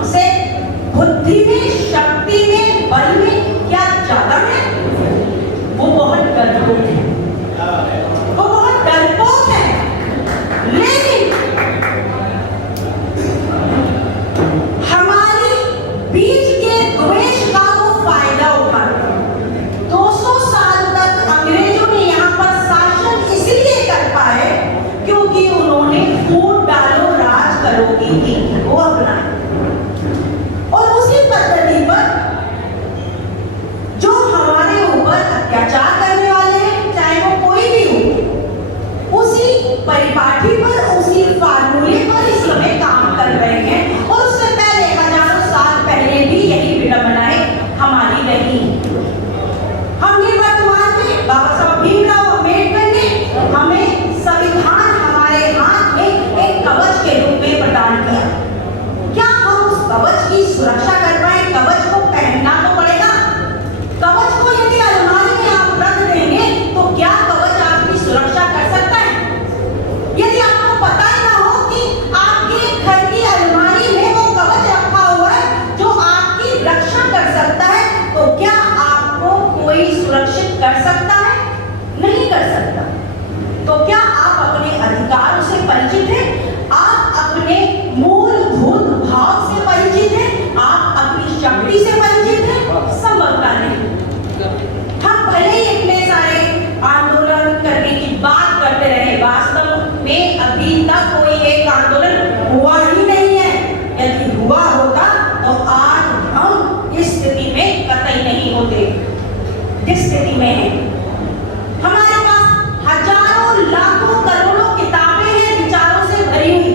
हमसे बुद्धि में, शक्ति में, बल में क्या ज्यादा है? वो बहुत डरपोक है, वो बहुत डरपोक है। लेकिन हमारी बीच के द्वेष का वो फायदा उठाते हैं। 200 साल तक अंग्रेजों ने यहाँ पर शासन इसलिए कर पाए क्योंकि उन्होंने फूट डालो राज करोगी थी वो अपनाई, और उसी पद्धति पर जो हमारे ऊपर अत्याचार करने वाले हैं, चाहे वो कोई भी हो, उसी परिपाटी पर, उसी फार्मूले पर इस समय काम कर रहे हैं। और उससे पहले हजारों साल पहले भी यही विडंबनाएं हमारी रही। हमने वर्तमान में बाबा साहब भीमराव अम्बेडकर ने हमें संविधान हमारे हाथ में एक कवच के रूप में प्रदान किया। क्या हम उस कवच की सुरक्षा कर पाए? कवच को पहनना तो पड़ेगा। कवच को यदि अलमारी में आप रख देंगे तो क्या कवच आपकी सुरक्षा कर सकता है? यदि आपको पता ही ना हो कि आपके घर की अलमारी में वो कवच रखा हुआ है जो आपकी रक्षा कर सकता है, तो क्या आपको कोई सुरक्षित कर सकता है? नहीं कर सकता। तो क्या आप अपने अधिकारों से परिचित हैं? आप अपने मूलभूत भाव से परिचित हैं? आप अपनी शक्ति से परिचित हैं? संभवतः नहीं। हम भले ही इतने सारे आंदोलन करने की बात करते रहे, वास्तव में अभी तक कोई एक आंदोलन हुआ ही नहीं है। यदि हुआ होता तो आज हम इस स्थिति में कतई नहीं होते जिस स्थिति में है। हमारे पास हजारों लाखों करोड़ों किताबें हैं विचारों से भरी हुई,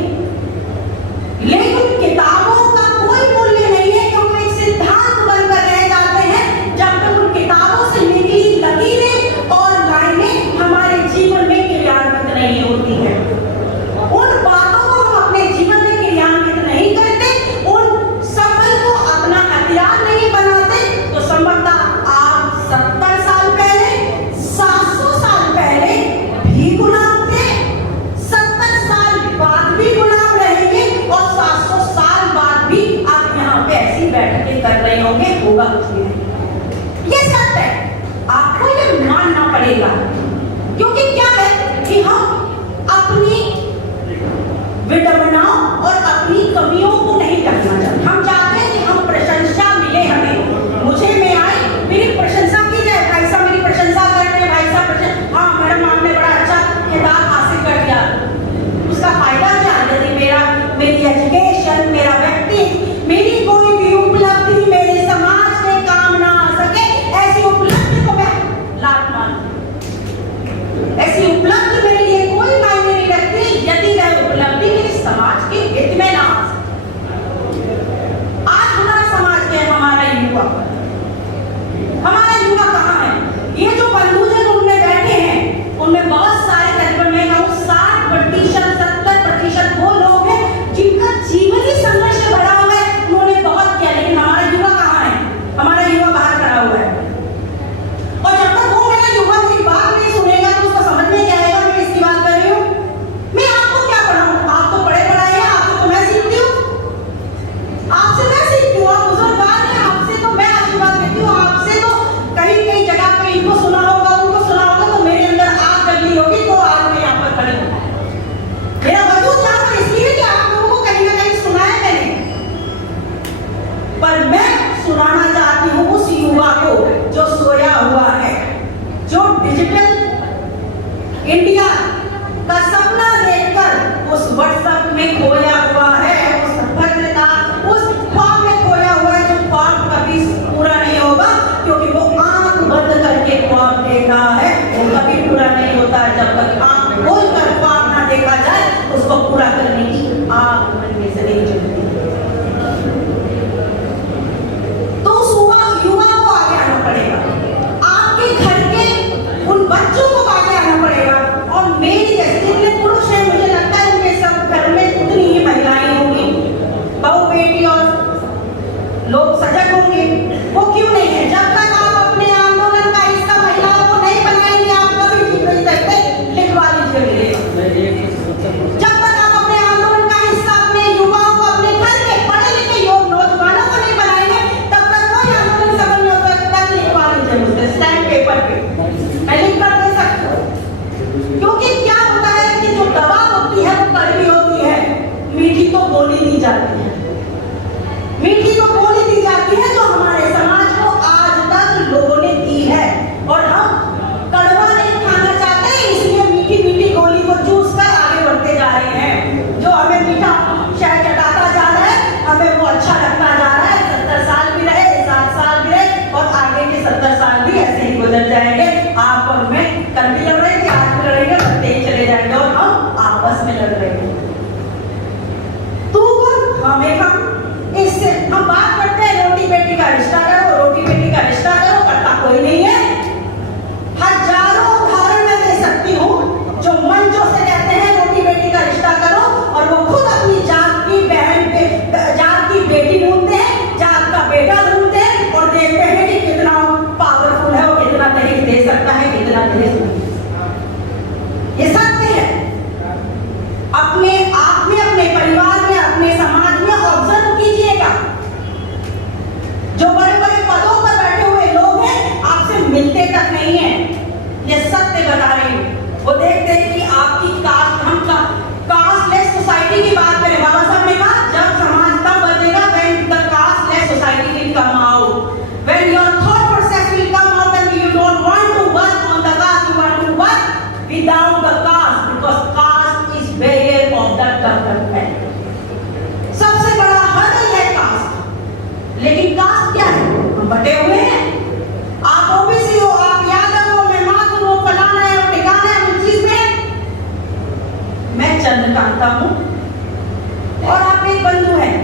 लेकिन किताबों का कोई मूल्य नहीं है क्योंकि एक सिद्धांत बनकर रह जाते हैं जब तक उन किताबों से निकली लकीरें और लाइनें हमारे जीवन में क्रियान्वित नहीं होती है। उन बातों को हम अपने जीवन में क्रियान्वित नहीं करते, उन सफल को अपना हथियार नहीं बनाते, तो संभवतः आप 70 साल पहले, 700 साल पहले भी गुलाम थे, 70 साल बाद भी गुलाम रहेंगे, और 700 साल बाद भी आप यहाँ पे ऐसी बैठकें कर रहे होंगे। होगा कुछ भी नहीं, ये सत्य है। आपको ये मानना पड़ेगा, क्योंकि क्या है कि हम अपनी विडंबनाओं और अपनी कमियों को नहीं करना चाहते। हम चाहते हैं कि हम प्रशंसा मिले हमें, मुझे में आए, मेरी प्रशंसा की जाए। भाई साहब मेरी प्रशंसा करते हैं, भाई साहब हाँ मैडम आपने बड़ा अच्छा किताब हासिल कर दिया। उसका फायदा क्या? यदि मेरी एजुकेशन, मेरा व्यक्ति, मेरी कोई भी उपलब्धि मेरे समाज में काम ना आ सके, ऐसी उपलब्धि को मैं लात मानूं। ऐसी उपलब्धि मेरे लिए कोई मायने नहीं रखती यदि वह उपलब्धि मेरे समाज के हित में ना आ सके। आज हमारा समाज क्या है? हमारा युवा कहाँ है? ये जो बंधुजन उनमें बैठे हैं, उनमें बहुत सारे तकरीबन मैं कहूँ 60%, 70% वो लोग हैं जिनका जीवन ही संघर्ष से भरा हुआ है। उन्होंने बहुत किया, लेकिन हमारा युवा कहाँ है? हमारा युवा बाहर खड़ा हुआ है। और जब तक वो मेरा युवा मेरी बात नहीं सुनेगा तो उसको समझ में क्या आएगा मैं इसकी बात कर रही हूँ। मैं आपको क्या पढ़ाऊँ? आप तो पढ़े पढ़ाए हैं, आपसे तो मैं सीखती हूँ, आपसे मैं सीखती हूँ। आप बुजुर्गवार हैं, आपसे तो मैं आशीर्वाद देती हूँ। आपसे तो कहीं कहीं जगह पे इनको सुना होगा, उनको सुना होगा, तो मेरे अंदर आग जगी होगी, तो आज मैं यहाँ पर खड़ी हूँ। मेरा वजूद यहाँ पर इसलिए कि आप लोगों को कहीं ना कहीं सुना है मैंने, पर मैं सुनाना चाहती हूँ उस युवा को जो सोया हुआ है, जो डिजिटल इंडिया का सपना देखकर उस व्हाट्सएप में खोया हुआ है, उस भद्रता, उस ख्वाब में खोया हुआ है, जो ख्वाब कभी पूरा नहीं होगा क्योंकि वो आंख बंद करके ख्वाब देखा है, वो कभी पूरा नहीं होता है। जब तक आंख खोलकर ख्वाब ना देखा जाए उसको पूरा करने की आग मन में से नहीं चलती। तो उस युवा को आगे आना पड़ेगा, आपके घर के उन बच्चों को आगे आना पड़ेगा। और मेरी जैसे जितने पुरुष हैं, मुझे लगता है उनके सब घर में उतनी ही महिलाएं होंगी, बहू बेटी और लोग सजग होंगे। वो क्यों नहीं है? जब तक आप अपने आंदोलन का हिस्सा महिलाओं को नहीं बनाएंगे, आप कभी जीत नहीं सकते। लिखवा लीजिए। जब तक आप अपने आंदोलन का हिस्सा अपने युवाओं को, अपने घर के पढ़े लिखे युवक बंटे हुए हैं। आप ओबीसी हो, आप यादव हो, मैं माधव हो, फलाना है, ठिकाना है, उस चीज में मैं चंद्रकांता हूं और आप एक बंधु हैं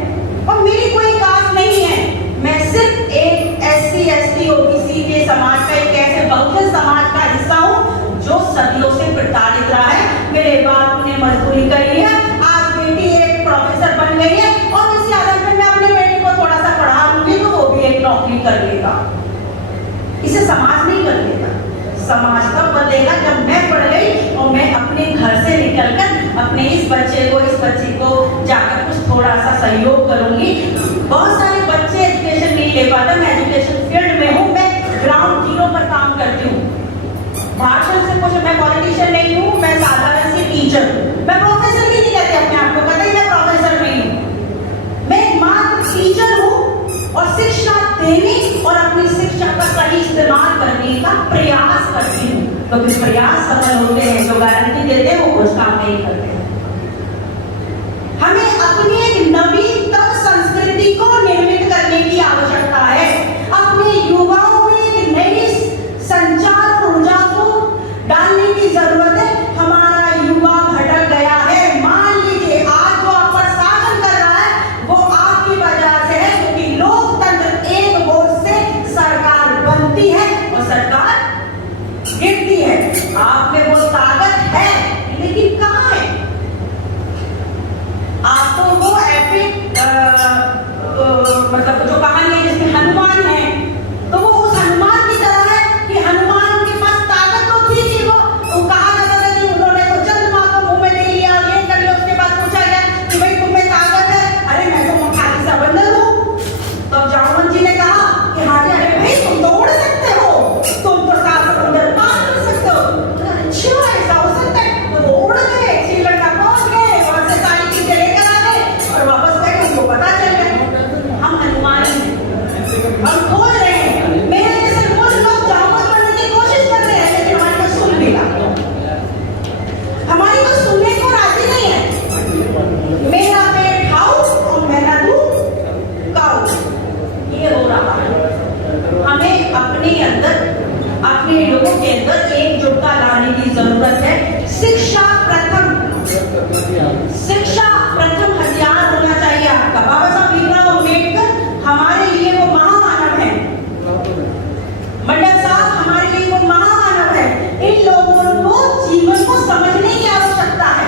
और मेरी कोई कास्ट नहीं है। मैं सिर्फ एक SC ST OBC के समाज का, एक ऐसे बहुजन समाज का हिस्सा हूं जो सदियों से प्रताड़ित रहा है। मेरे बाप ने मजदूरी करी है, आज बेटी एक प्रोफेसर बन गई है और इसी आदत में मैं अपनी बेटी को थोड़ा सा पढ़ा लूंगी तो वो भी एक नौकरी कर लेगा। इसे समाज नहीं कर लेगा। समाज तब बदलेगा जब मैं पढ़ गई और मैं अपने घर से निकलकर अपने इस बच्चे को, इस बच्ची को जाकर कुछ थोड़ा सा सहयोग करूंगी। बहुत सारे बच्चे एजुकेशन नहीं ले पाते, मैं एजुकेशन फील्ड में हूँ, मैं ग्राउंड जीरो पर काम करती हूँ। भाषण से कुछ, मैं पॉलिटिशियन नहीं हूँ, मैं साधारण सी टीचर हूँ। मैं प्रोफेसर भी नहीं कहती अपने आप को, कहते हैं मैं प्रोफेसर नहीं हूँ। मैं मात्र टीचर हूँ और शिक्षा देने और अपनी शिक्षा का सही इस्तेमाल करने का प्रयास करती हूँ। क्योंकि प्रयास सफल होते हैं, जो गारंटी देते हैं वो कुछ काम नहीं करते हैं। हमें अपनी एक नवीनतम संस्कृति को निर्मित करने की आवश्यकता है। अपने युवाओं में एक नई संचार ऊर्जा को डालने की जरूरत है। हमारा युवा भटक गया है। मान लीजिए आज जो आप पर शासन कर रहा है वो आपकी वजह से है, क्योंकि लोकतंत्र एक वोट से सरकार बनती है और सरकार गिरती है। आप में वो ताकत है लेकिन कहाँ है? आपको वो एपिक मतलब जो कहानी है जिसमें हनुमान है, तो वो उस हनुमान की तरह है कि हनुमान के पास ताकत तो थी कि वो कहा जाता था कि उन्होंने तो चंद्रमा को मुंह में दे लिया, ये कर लिया। उसके बाद पूछा गया कि भाई तुम्हें ताकत है? अरे मैं तो खाली सा बंदर हूँ। तो जामवंत जी ने कहा कि हाँ जी, अरे भाई तुम तो उड़ सकते हो, तुम तो 7 समुंदर पार कर सकते हो। अच्छा ऐसा हो सकता है? तो वो उड़ गए, श्रीलंका पहुंच गए, वहां से सारी चीजें लेकर आ गए और वापस गए। उनको पता चल गया हम हनुमान हैं, हम खोज रहे हैं। मेरे जैसे कुछ लोग जामवंत बनने की कोशिश कर रहे हैं लेकिन हमारी कोई सुन नहीं रहा, हमारी कोई सुनने को राजी नहीं है। मेरा पेट खाओ और मैं ना दूं खाओ, ये हो रहा है। हमें अपने अंदर, अपने लोगों के अंदर एकजुटता लाने की जरूरत है। शिक्षा प्रथम, शिक्षा प्रथम हथियार होना चाहिए आपका। बाबा साहब भीमराव अम्बेडकर हमारे लिए वो महामानव है, मंडल साहब हमारे लिए वो महामानव है। इन लोगों को जीवन को समझने की आवश्यकता है।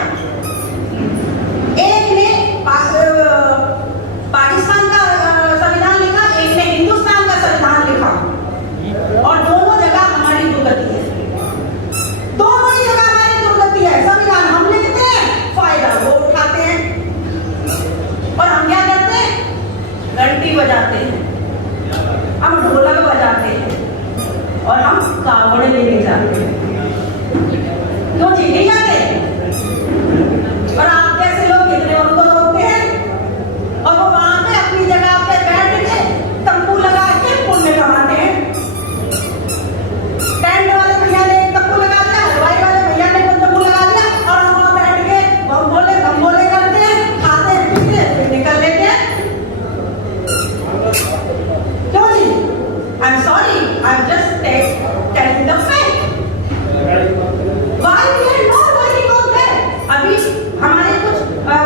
एक ने पाकिस्तान का संविधान लिखा, एक ने हिंदुस्तान का संविधान लिखा और दोनों जगह हमारी दुर्गति है। दोनों ही जगह हमारी दुर्गति है। संविधान हम लिखते हैं, फायदा वो उठाते हैं और हम क्या करते हैं? घंटी बजाते हैं, हम ढोलक बजाते हैं और हम कावड़ लेके जाते हैं। क्यों जी नहीं जाते? और आप जैसे लोग कितने उनको रोकते हैं और वो वहां पे अपनी जगह पे बैठ के तंबू लगा के पुण्य कमाते हैं। टेंट वाले भैया ने तंबू लगा दिया, हलवाई वाले भैया ने तंबू लगा दिया और हम वहां बैठ के बम भोले करते हैं, खाते हैं, पीते हैं, फिर निकल लेते हैं। क्यों जी? I'm sorry, I'm just telling the fact. Why we are not working on that? अभी हमारे कुछ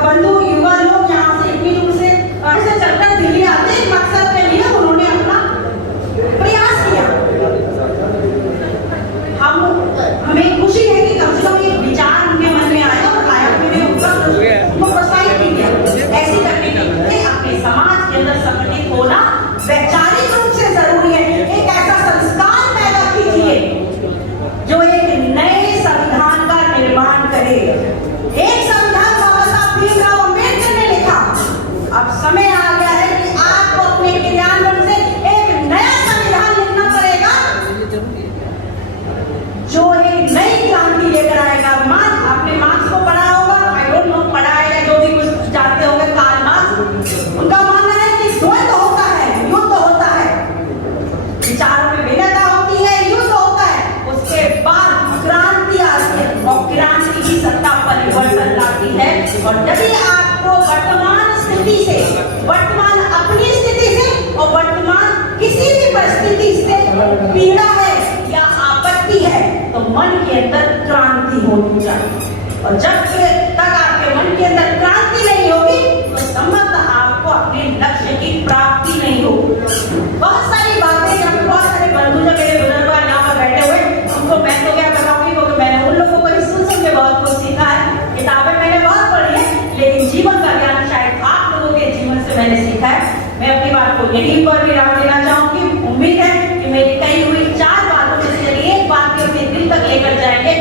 बंधु युवा लोग यहाँ से इतनी दूर से ऐसे चलकर दिल्ली आते हैं, मकसद के लिए उन्होंने अपना प्रयास किया। हमें खुशी है कि कम से कम एक विचार उनके मन में आया और आया, उन्होंने उनको प्रोत्साहित भी किया ऐसे करने के लिए। अपने समाज के अंदर संगठित होना वैचारिक रूप से जरूरी है। एक ऐसा संस्कार पैदा कीजिए जो एक नए संविधान का निर्माण करे। एक संविधान बाबा साहब भीमराव अम्बेडकर ने लिखा। अब समय आ गया है कि आपको अपने क्रियान्वयन से एक नया संविधान लिखना पड़ेगा जो एक नई क्रांति लेकर आएगा। आपने मार्क्स को पढ़ा होगा, आई डोंट नो पढ़ा है या जो भी कुछ जानते होंगे, कार्ल मार्क्स। उनका मानना है कि द्वंद्व होता है, युद्ध होता है, विचारों में भिन्नता होती है, युद्ध होता है, उसके बाद क्रांति आती है और क्रांति की सत्ता परिवर्तन लाती है। और यदि आपको वर्तमान स्थिति से, वर्तमान अपनी स्थिति से और वर्तमान किसी भी परिस्थिति होनी चाहिए। और जब तक आपके मन के अंदर क्रांति नहीं होगी तो संभवतः आपको अपने लक्ष्य की प्राप्ति नहीं होगी। बहुत सारी बातें यहाँ पे बहुत सारे बंधु जो मेरे बुजुर्ग यहाँ पर बैठे हुए उनको मैं तो क्या बताऊंगी, क्योंकि मैंने उन लोगों को सुन के बहुत कुछ सीखा है। किताबें मैंने बहुत पढ़ी है, लेकिन जीवन का ज्ञान शायद आप लोगों के जीवन से मैंने सीखा है। मैं अपनी बात को यहीं पर विराम देना चाहूंगी। उम्मीद है कि मेरी कही हुई 4 बातों में से एक बात को अपने दिल तक लेकर जाएंगे